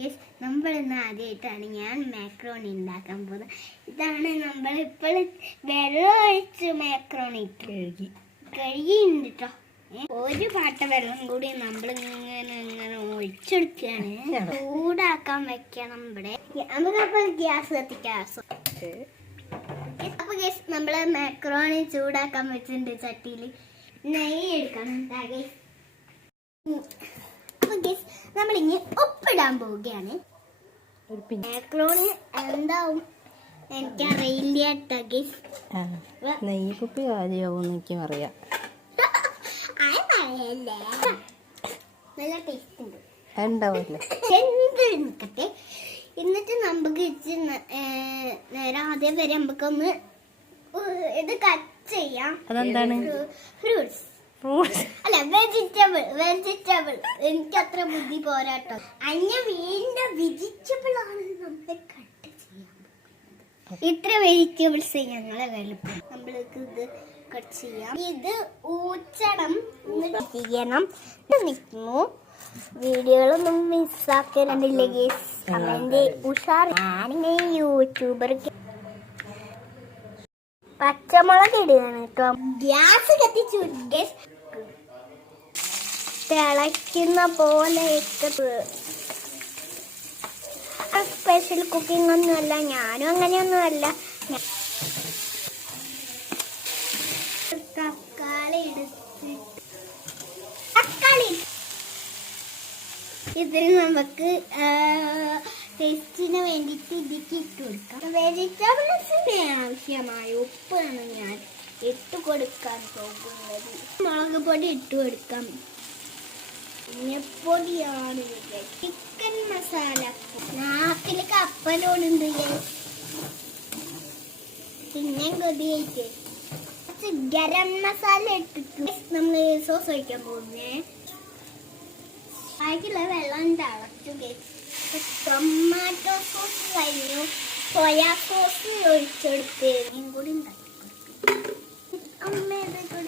നമ്മളിന്ന് ആദ്യമായിട്ടാണ് ഞാൻ മാക്രോണി ഉണ്ടാക്കാൻ പോകുന്നത്. ഇതാണ് നമ്മളിപ്പോൾ വെള്ളം ഒഴിച്ച് മാക്രോണി കഴുകിയുണ്ട് കേട്ടോ. ഒരു പാട്ട വെള്ളം കൂടി നമ്മളിങ്ങനെ ഒഴിച്ചെടുക്കുകയാണ്. ചൂടാക്കാൻ വെക്കണം. ഇവിടെ നമുക്കപ്പോൾ ഗ്യാസ് കത്തിക്കാം. അപ്പോൾ നമ്മൾ മാക്രോണി ചൂടാക്കാൻ വെച്ചിട്ടുണ്ട്. ചട്ടിയിൽ നെയ്യ് എടുക്കണം. നമ്മളിങ്ങ് ഉപ്പിടാൻ പോവുകയാണ്. മാക്രോണി എന്താവും എനിക്കറിയില്ല. നെയ്യ് കാര്യമാവും എനിക്കും അറിയാം. നല്ല ടേസ്റ്റ് ഉണ്ട്. നിൽക്കട്ടെ. എന്നിട്ട് നമുക്ക് നേരെ ആദ്യം വരെ നമുക്കൊന്ന് ഇത് കട്ട് ചെയ്യാം. അതെന്താണ്? ഫ്രൂട്ട്സ് അല്ല, വെജിറ്റബിൾ. എനിക്ക് അത്ര ബുദ്ധി പോരാട്ടോ. വീണ്ടും വെജിറ്റബിൾ ആണ് നമ്മൾ കട്ട് ചെയ്യാം. ഇത്ര വെജിറ്റബിൾസ് ഞങ്ങളെ വലുപ്പം. നമ്മൾക്ക് ഇത് കട്ട് ചെയ്യാം. ഇത് ഊച്ചണം ചെയ്യണം. നിൽക്കുന്നു. വീഡിയോകളൊന്നും മിസ്സാക്കുന്നില്ലേ? അവന്റെ ഉഷാർ. ഞാനിങ്ങനെ യൂട്യൂബർക്ക് പച്ചമുളക് ഇടുകയാണ് കേട്ടോ. ഗ്യാസ് കത്തിച്ചു. തിളയ്ക്കുന്ന പോലെയൊക്കെ സ്പെഷ്യൽ കുക്കിംഗ് ഒന്നുമല്ല. ഞാനും അങ്ങനെയൊന്നുമല്ല. തക്കാളി ഇതിന് നമുക്ക് ടേസ്റ്റിന് വേണ്ടിയിട്ട് ഇതിക്ക് ഇട്ട് കൊടുക്കാം. വെജിറ്റബിൾസിന് ആവശ്യമായ ഉപ്പാണ് ഞാൻ ഇട്ട് കൊടുക്കാൻ പോകുന്നത്. മുളക് പൊടി ഇട്ട് കൊടുക്കാം. പൊടിയാണ് ചിക്കൻ മസാല. നാക്കിൽ കപ്പലോടുണ്ട്. പിന്നെ കൊതിയായിട്ട് ഗരം മസാല ഇട്ടിട്ട് നമ്മൾ സോസ് ഒഴിക്കാൻ പോകുന്നേ. അതിലുള്ള വെള്ളം തിളച്ചു. ടൊമാറ്റോ സോസ് കഴിഞ്ഞു. സോയാ സോസ് ഒഴിച്ചെടുത്ത് കൂടി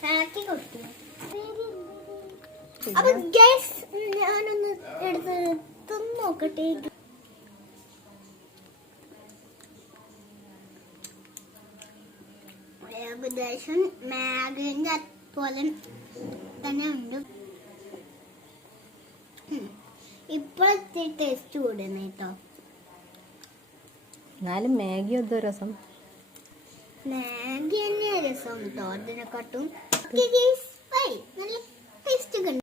ഇളക്കി കൊടുത്തു. അപ്പൊ ഗ്യാസ് ഞാനൊന്ന് എടുത്ത് നോക്കട്ടെ. ഏകദേശം മാഗിന്റെ പോലെ തന്നെ ഉണ്ട്. ഇപ്പോഴത്തെ ടേസ്റ്റ് കൂടുന്നു കേട്ടോ. എന്നാലും മാഗി എന്തോ രസം. മാഗി തന്നെ രസം കേട്ടോ. അതിനെക്കാട്ടും നല്ല ടേസ്റ്റ്